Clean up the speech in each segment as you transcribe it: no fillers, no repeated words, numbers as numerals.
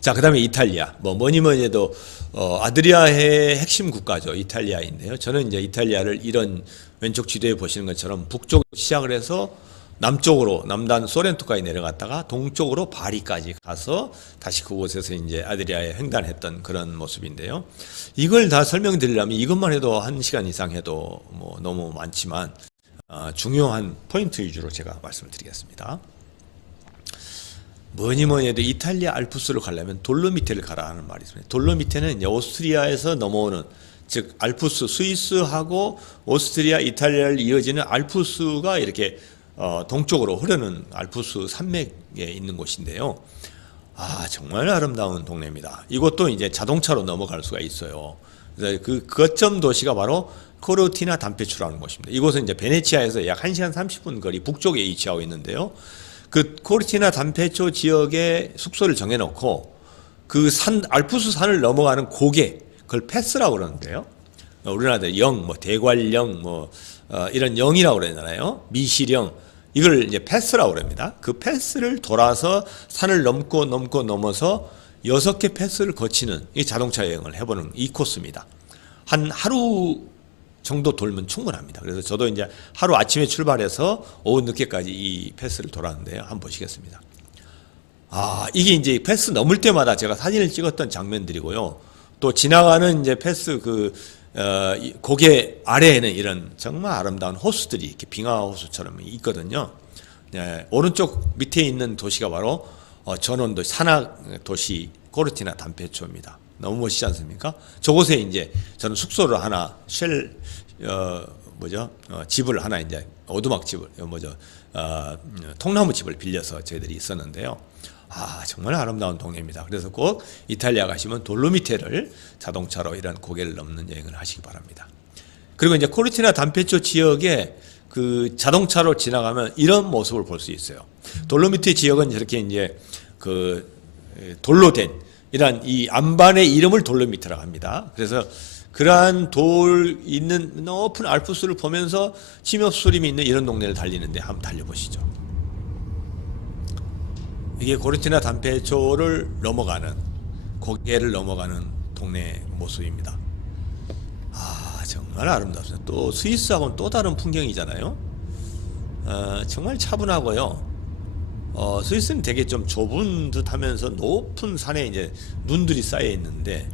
자, 그다음에 이탈리아. 뭐니 뭐니 해도 아드리아해의 핵심 국가죠. 이탈리아인데요. 저는 이제 이탈리아를 이런 왼쪽 지도에 보시는 것처럼 북쪽으로 시작을 해서 남쪽으로 남단 소렌토까지 내려갔다가 동쪽으로 바리까지 가서 다시 그곳에서 이제 아드리아에 횡단했던 그런 모습인데요. 이걸 다 설명드리려면 이것만 해도 1시간 이상 해도 뭐 너무 많지만 중요한 포인트 위주로 제가 말씀을 드리겠습니다. 뭐니 뭐니 해도 이탈리아 알프스로 가려면 돌로미테를 가라는 말이 있습니다. 돌로미테는 이제 오스트리아에서 넘어오는, 즉 알프스, 스위스하고 오스트리아, 이탈리아를 이어지는 알프스가 이렇게 동쪽으로 흐르는 알프스 산맥에 있는 곳인데요. 정말 아름다운 동네입니다. 이곳도 이제 자동차로 넘어갈 수가 있어요. 그래서 그 거점 도시가 바로 코르티나 담페초라는 곳입니다. 이곳은 이제 베네치아에서 약 1시간 30분 거리 북쪽에 위치하고 있는데요. 그 코르티나 담페초 지역에 숙소를 정해놓고 그 알프스 산을 넘어가는 고개, 그걸 패스라고 그러는데요. 우리나라도 영, 대관령, 이런 영이라고 그러잖아요. 미시령. 이걸 이제 패스라고 그럽니다. 그 패스를 돌아서 산을 넘어서 6개 패스를 거치는 이 자동차 여행을 해보는 이 코스입니다. 한 하루 정도 돌면 충분합니다. 그래서 저도 이제 하루 아침에 출발해서 오후 늦게까지 이 패스를 돌았는데요. 한번 보시겠습니다. 이게 이제 패스 넘을 때마다 제가 사진을 찍었던 장면들이고요. 또 지나가는 이제 패스 고개 아래에는 이런 정말 아름다운 호수들이 이렇게 빙하 호수처럼 있거든요. 오른쪽 밑에 있는 도시가 바로 전원도 산악 도시 코르티나 담페초입니다. 너무 멋지지 않습니까? 저곳에 이제 저는 숙소를 하나 집을 하나 이제 오두막 집을 통나무 집을 빌려서 저희들이 있었는데요. 정말 아름다운 동네입니다. 그래서 꼭 이탈리아 가시면 돌로미테를 자동차로 이런 고개를 넘는 여행을 하시기 바랍니다. 그리고 이제 코르티나 담페초 지역에 그 자동차로 지나가면 이런 모습을 볼 수 있어요. 돌로미테 지역은 이렇게 이제 그 돌로 된 이런 이 안반의 이름을 돌로미테라고 합니다. 그래서 그러한 돌 있는 높은 알프스를 보면서 침엽수림이 있는 이런 동네를 달리는데 한번 달려보시죠. 이게 코르티나 담페초를 넘어가는, 고개를 넘어가는 동네 모습입니다. 정말 아름답습니다. 또 스위스하고는 또 다른 풍경이잖아요. 정말 차분하고요. 스위스는 되게 좀 좁은 듯 하면서 높은 산에 이제 눈들이 쌓여 있는데,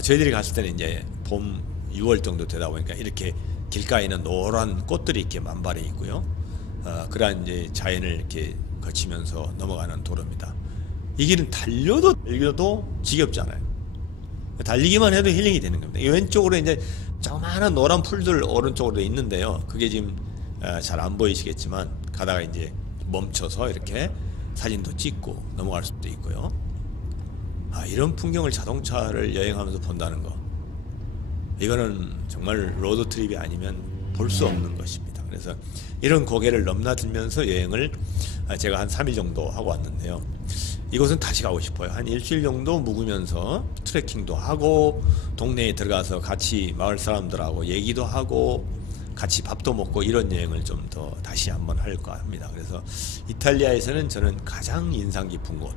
저희들이 갔을 때는 이제 봄 6월 정도 되다 보니까 이렇게 길가에는 노란 꽃들이 이렇게 만발해 있고요. 그러한 이제 자연을 이렇게 거치면서 넘어가는 도로입니다. 이 길은 달려도 지겹지 않아요. 달리기만 해도 힐링이 되는 겁니다. 이 왼쪽으로 이제 조그마한 노란 풀들 오른쪽으로 있는데요. 그게 지금 잘 안 보이시겠지만 가다가 이제 멈춰서 이렇게 사진도 찍고 넘어갈 수도 있고요. 이런 풍경을 자동차를 여행하면서 본다는 거, 이거는 정말 로드트립이 아니면 볼 수 없는 것입니다. 그래서 이런 고개를 넘나들면서 여행을 제가 한 3일 정도 하고 왔는데요. 이곳은 다시 가고 싶어요. 한 일주일 정도 묵으면서 트레킹도 하고 동네에 들어가서 같이 마을 사람들하고 얘기도 하고 같이 밥도 먹고 이런 여행을 좀 더 다시 한번 할까 합니다. 그래서 이탈리아에서는 저는 가장 인상 깊은 곳,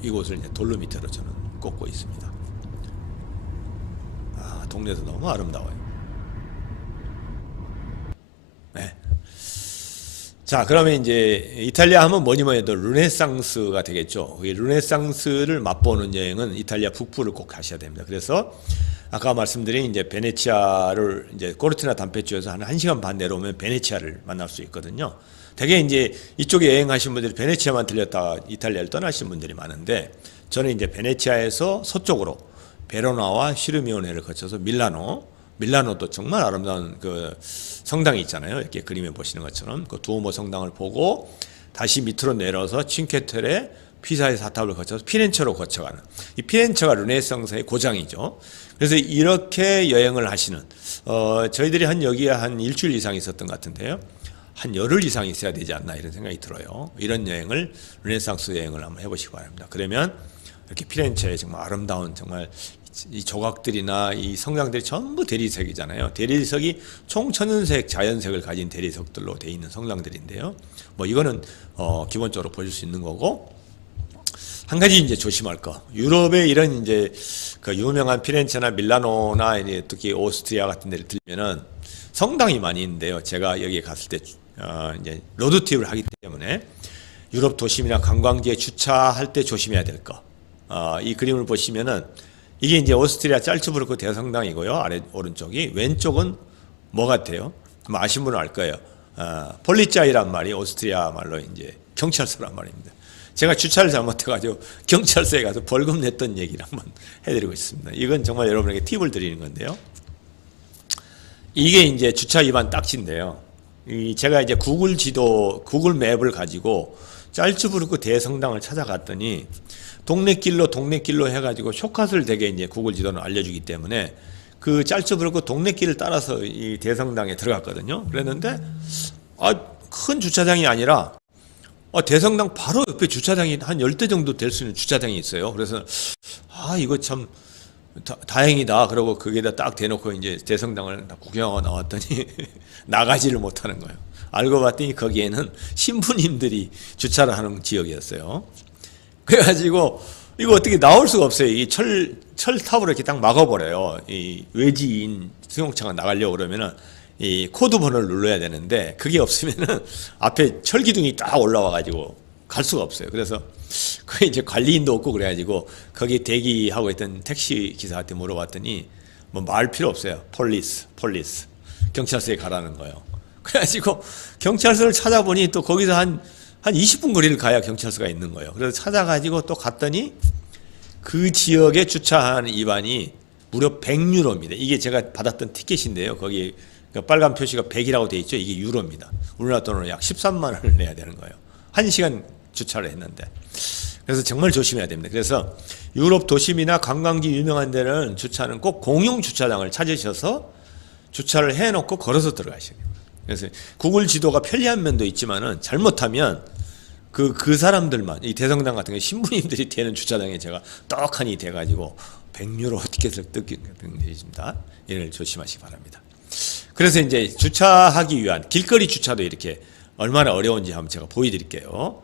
이곳을 이제 돌로미테로 저는 꼽고 있습니다. 동네도 너무 아름다워요. 네. 자, 그러면 이제 이탈리아 하면 뭐니 뭐니 해도 르네상스가 되겠죠. 이 르네상스를 맛보는 여행은 이탈리아 북부를 꼭 가셔야 됩니다. 그래서 아까 말씀드린 이제 베네치아를 이제 코르티나 담페초에서 한 1시간 반 내려오면 베네치아를 만날 수 있거든요. 되게 이제 이쪽에 여행하신 분들이 베네치아만 들렸다가 이탈리아를 떠나신 분들이 많은데, 저는 이제 베네치아에서 서쪽으로 베로나와 시르미오네를 거쳐서 밀라노도 정말 아름다운 그 성당이 있잖아요. 이렇게 그림에 보시는 것처럼 그 두오모 성당을 보고 다시 밑으로 내려서 칭케테레, 피사의 사탑을 거쳐서 피렌체로 거쳐가는, 이 피렌체가 르네상스의 고장이죠. 그래서 이렇게 여행을 하시는, 저희들이 여기에 한 일주일 이상 있었던 것 같은데요. 한 열흘 이상 있어야 되지 않나 이런 생각이 들어요. 이런 여행을, 르네상스 여행을 한번 해보시기 바랍니다. 그러면 이렇게 피렌체의 정말 아름다운, 정말 이 조각들이나 이 성당들이 전부 대리석이잖아요. 대리석이 총 천연색, 자연색을 가진 대리석들로 되어 있는 성당들인데요. 이거는 기본적으로 보실 수 있는 거고, 한 가지 이제 조심할 거. 유럽의 이런 이제 그 유명한 피렌체나 밀라노나 이제 특히 오스트리아 같은 데를 들면은 성당이 많이 있는데요. 제가 여기에 갔을 때 이제 로드트립을 하기 때문에 유럽 도심이나 관광지에 주차할 때 조심해야 될 거. 이 그림을 보시면은 이게 이제 오스트리아 짤츠부르크 대성당이고요. 아래 오른쪽이 왼쪽은 뭐 같아요? 뭐 아신 분은 알 거예요. 폴리짜이란 말이 오스트리아 말로 이제 경찰서란 말입니다. 제가 주차를 잘못해가지고 경찰서에 가서 벌금 냈던 얘기를 한번 해드리고 있습니다. 이건 정말 여러분에게 팁을 드리는 건데요. 이게 이제 주차 위반 딱지인데요. 제가 이제 구글 지도, 구글 맵을 가지고 짤츠부르크 대성당을 찾아갔더니 동네 길로 해가지고 쇼컷을 되게 이제 구글 지도는 알려주기 때문에 그 짤츠부르크 동네 길을 따라서 이 대성당에 들어갔거든요. 그랬는데 큰 주차장이 아니라 대성당 바로 옆에 주차장이 한 10대 정도 될 수 있는 주차장이 있어요. 그래서 이거 참 다행이다. 그러고 거기에다 딱 대놓고 이제 대성당을 구경하고 나왔더니 나가지를 못하는 거예요. 알고 봤더니 거기에는 신부님들이 주차를 하는 지역이었어요. 그래가지고 이거 어떻게 나올 수가 없어요. 이 철탑으로 이렇게 딱 막아버려요. 이 외지인 승용차가 나가려고 그러면은 이 코드 번호를 눌러야 되는데 그게 없으면은 앞에 철기둥이 딱 올라와가지고 갈 수가 없어요. 그래서 그 이제 관리인도 없고 그래가지고 거기 대기하고 있던 택시 기사한테 물어봤더니 뭐 말 필요 없어요. 폴리스 경찰서에 가라는 거예요. 그래가지고 경찰서를 찾아보니 또 거기서 한 20분 거리를 가야 경찰서가 있는 거예요. 그래서 찾아가지고 또 갔더니 그 지역에 주차한 위반이 무려 100유로입니다. 이게 제가 받았던 티켓인데요. 거기 빨간 표시가 100이라고 돼 있죠. 이게 유로입니다. 우리나라 돈으로 약 13만 원을 내야 되는 거예요. 1시간 주차를 했는데. 그래서 정말 조심해야 됩니다. 그래서 유럽 도심이나 관광지 유명한 데는 주차는 꼭 공용 주차장을 찾으셔서 주차를 해놓고 걸어서 들어가셔야 됩니다. 그래서 구글 지도가 편리한 면도 있지만은 잘못하면 그 사람들만 이 대성당 같은 게 신부님들이 되는 주차장에 제가 떡하니 돼가지고 100유로 티켓을 뜯게 된 게 있습니다. 이를 조심하시기 바랍니다. 그래서 이제 주차하기 위한 길거리 주차도 이렇게 얼마나 어려운지 한번 제가 보여드릴게요.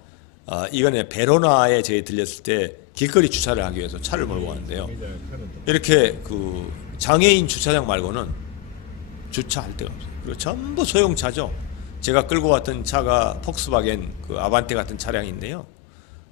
이거는 베로나에 저희 들렸을 때 길거리 주차를 하기 위해서 차를 몰고 가는데요. 이렇게 그 장애인 주차장 말고는 주차할 데가 없어요. 그리고 전부 소형차죠. 제가 끌고 갔던 차가 폭스바겐 그 아반떼 같은 차량인데요.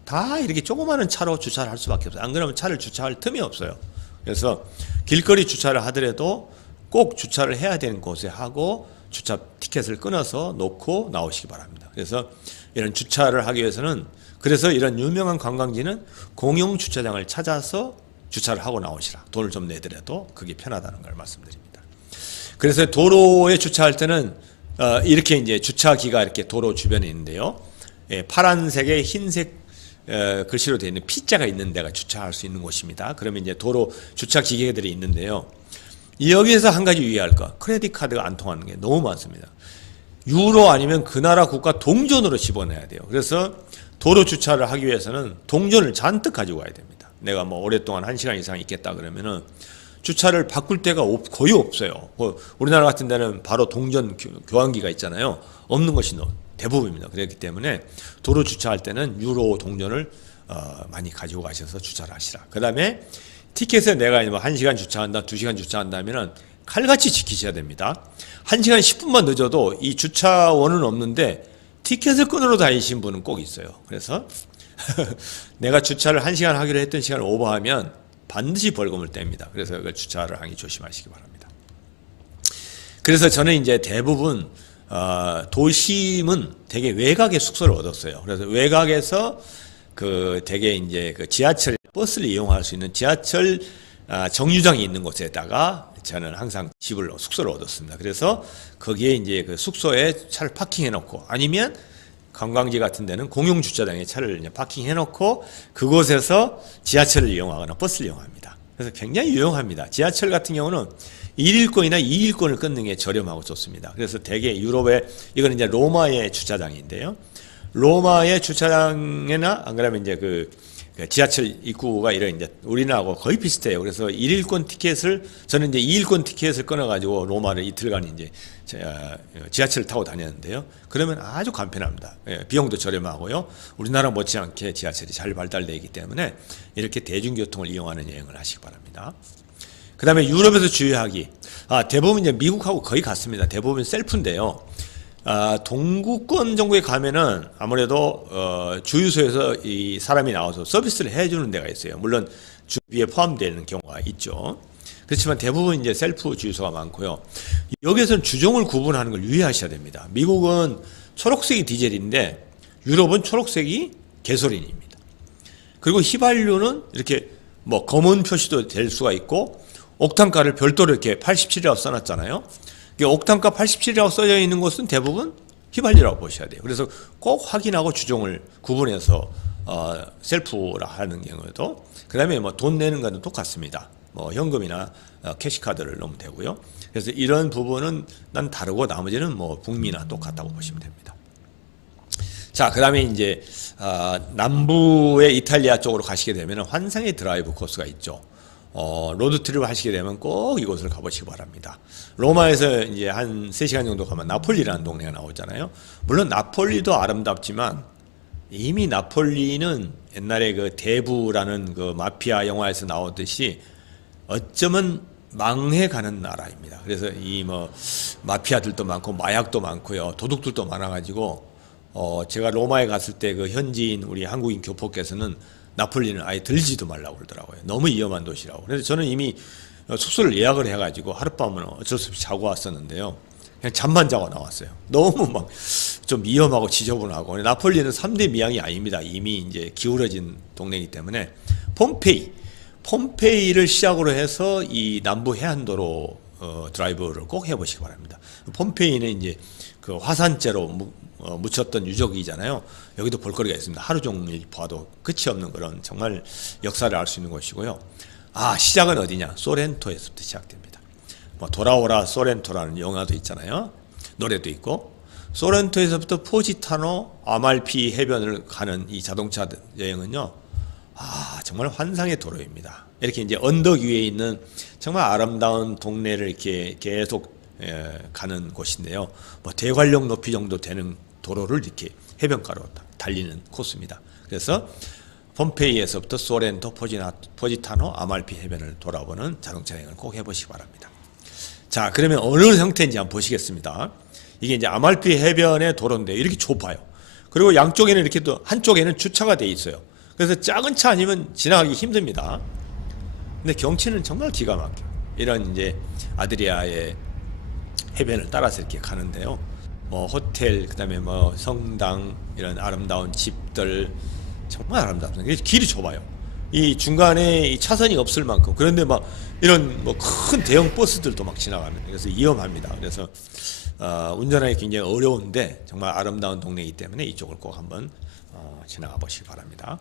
다 이렇게 조그마한 차로 주차를 할 수밖에 없어요. 안 그러면 차를 주차할 틈이 없어요. 그래서 길거리 주차를 하더라도 꼭 주차를 해야 되는 곳에 하고 주차 티켓을 끊어서 놓고 나오시기 바랍니다. 그래서 이런 주차를 하기 위해서는 그래서 이런 유명한 관광지는 공용 주차장을 찾아서 주차를 하고 나오시라. 돈을 좀 내더라도 그게 편하다는 걸 말씀드립니다. 그래서 도로에 주차할 때는 이렇게 이제 주차기가 이렇게 도로 주변에 있는데요. 파란색에 흰색 글씨로 되어 있는 P자가 있는 데가 주차할 수 있는 곳입니다. 그러면 이제 도로 주차 기계들이 있는데요. 여기에서 한 가지 유의할 거. 크레딧 카드가 안 통하는 게 너무 많습니다. 유로 아니면 그 나라 국가 동전으로 집어넣어야 돼요. 그래서 도로 주차를 하기 위해서는 동전을 잔뜩 가지고 가야 됩니다. 내가 뭐 오랫동안 1시간 이상 있겠다 그러면은 주차를 바꿀 데가 거의 없어요. 우리나라 같은 데는 바로 동전 교환기가 있잖아요. 없는 것이 대부분입니다. 그렇기 때문에 도로 주차할 때는 유로 동전을 많이 가지고 가셔서 주차를 하시라. 그 다음에 티켓에 내가 뭐 1시간 주차한다, 2시간 주차한다 하면은 칼같이 지키셔야 됩니다. 1시간 10분만 늦어도 이 주차원은 없는데 티켓을 끊으러 다니신 분은 꼭 있어요. 그래서 내가 주차를 1시간 하기로 했던 시간을 오버하면 반드시 벌금을 뗍니다. 그래서 그걸 주차를 하기 조심하시기 바랍니다. 그래서 저는 이제 대부분 도심은 되게 외곽에 숙소를 얻었어요. 그래서 외곽에서 그 되게 이제 그 지하철 버스를 이용할 수 있는 지하철 정류장이 있는 곳에다가 저는 항상 숙소를 얻었습니다. 그래서 거기에 이제 그 숙소에 차를 파킹해 놓고 아니면 관광지 같은 데는 공용 주차장에 차를 이제 파킹해 놓고 그곳에서 지하철을 이용하거나 버스를 이용합니다. 그래서 굉장히 유용합니다. 지하철 같은 경우는 1일권이나 2일권을 끊는 게 저렴하고 좋습니다. 그래서 대개 유럽에 이건 이제 로마의 주차장인데요. 로마의 주차장에나 안 그러면 이제 그 그 지하철 입구가 이런 이제 우리나라하고 거의 비슷해요. 그래서 1일권 티켓을 저는 이제 2일권 티켓을 끊어가지고 로마를 이틀간 이제 지하철을 타고 다녔는데요. 그러면 아주 간편합니다. 예, 비용도 저렴하고요. 우리나라 못지않게 지하철이 잘 발달되어 있기 때문에 이렇게 대중교통을 이용하는 여행을 하시기 바랍니다. 그 다음에 유럽에서 주의하기. 대부분 이제 미국하고 거의 같습니다. 대부분 셀프인데요. 동구권 정도에 가면은 아무래도 주유소에서 이 사람이 나와서 서비스를 해주는 데가 있어요. 물론 주비에 포함되는 경우가 있죠. 그렇지만 대부분 이제 셀프 주유소가 많고요. 여기에서는 주종을 구분하는 걸 유의하셔야 됩니다. 미국은 초록색이 디젤인데 유럽은 초록색이 가솔린입니다. 그리고 휘발유는 이렇게 뭐 검은 표시도 될 수가 있고 옥탄가를 별도로 이렇게 87이라고 써놨잖아요. 옥탄가 87이라고 써져 있는 곳은 대부분 휘발유라고 보셔야 돼요. 그래서 꼭 확인하고 주종을 구분해서 셀프라 하는 경우에도 그 다음에 뭐 돈 내는 거는 똑같습니다. 뭐 현금이나 캐시카드를 넣으면 되고요. 그래서 이런 부분은 난 다르고 나머지는 뭐 북미나 똑같다고 보시면 됩니다. 자, 그 다음에 이제 남부의 이탈리아 쪽으로 가시게 되면 환상의 드라이브 코스가 있죠. 로드트립을 하시게 되면 꼭 이곳을 가보시기 바랍니다. 로마에서 이제 한 3시간 정도 가면 나폴리라는 동네가 나오잖아요. 물론 나폴리도 아름답지만 이미 나폴리는 옛날에 그 대부라는 그 마피아 영화에서 나오듯이 어쩌면 망해가는 나라입니다. 그래서 이 뭐 마피아들도 많고 마약도 많고요. 도둑들도 많아가지고 제가 로마에 갔을 때 그 현지인 우리 한국인 교포께서는 나폴리는 아예 들지도 말라고 그러더라고요. 너무 위험한 도시라고. 그래서 저는 이미 숙소를 예약을 해가지고 하룻밤은 어쩔 수 없이 자고 왔었는데요. 그냥 잠만 자고 나왔어요. 너무 막 좀 위험하고 지저분하고. 나폴리는 3대 미항이 아닙니다. 이미 이제 기울어진 동네이기 때문에. 폼페이를 시작으로 해서 이 남부 해안도로 드라이브를 꼭 해보시기 바랍니다. 폼페이는 이제 그 화산재로 묻혔던 유적이잖아요. 여기도 볼거리가 있습니다. 하루 종일 봐도 끝이 없는 그런 정말 역사를 알 수 있는 곳이고요. 시작은 어디냐? 소렌토에서부터 시작됩니다. 뭐 돌아오라 소렌토라는 영화도 있잖아요. 노래도 있고 소렌토에서부터 포지타노 아말피 해변을 가는 이 자동차 여행은요. 정말 환상의 도로입니다. 이렇게 이제 언덕 위에 있는 정말 아름다운 동네를 이렇게 계속 가는 곳인데요. 뭐 대관령 높이 정도 되는 도로를 이렇게 해변가로 달리는 코스입니다. 그래서 폼페이에서부터 소렌토, 포지타노, 아말피 해변을 돌아보는 자동차 여행을 꼭 해보시기 바랍니다. 자, 그러면 어느 형태인지 한번 보시겠습니다. 이게 이제 아말피 해변의 도로인데 이렇게 좁아요. 그리고 양쪽에는 이렇게 또 한쪽에는 주차가 돼 있어요. 그래서 작은 차 아니면 지나가기 힘듭니다. 근데 경치는 정말 기가 막혀요. 이런 이제 아드리아의 해변을 따라서 이렇게 가는데요. 뭐 호텔, 그다음에 뭐 성당, 이런 아름다운 집들 정말 아름답습니다. 길이 좁아요. 이 중간에 이 차선이 없을 만큼. 그런데 막 이런 뭐 큰 대형 버스들도 막 지나가는. 그래서 위험합니다. 그래서 운전하기 굉장히 어려운데 정말 아름다운 동네이기 때문에 이쪽을 꼭 한번 지나가 보시기 바랍니다.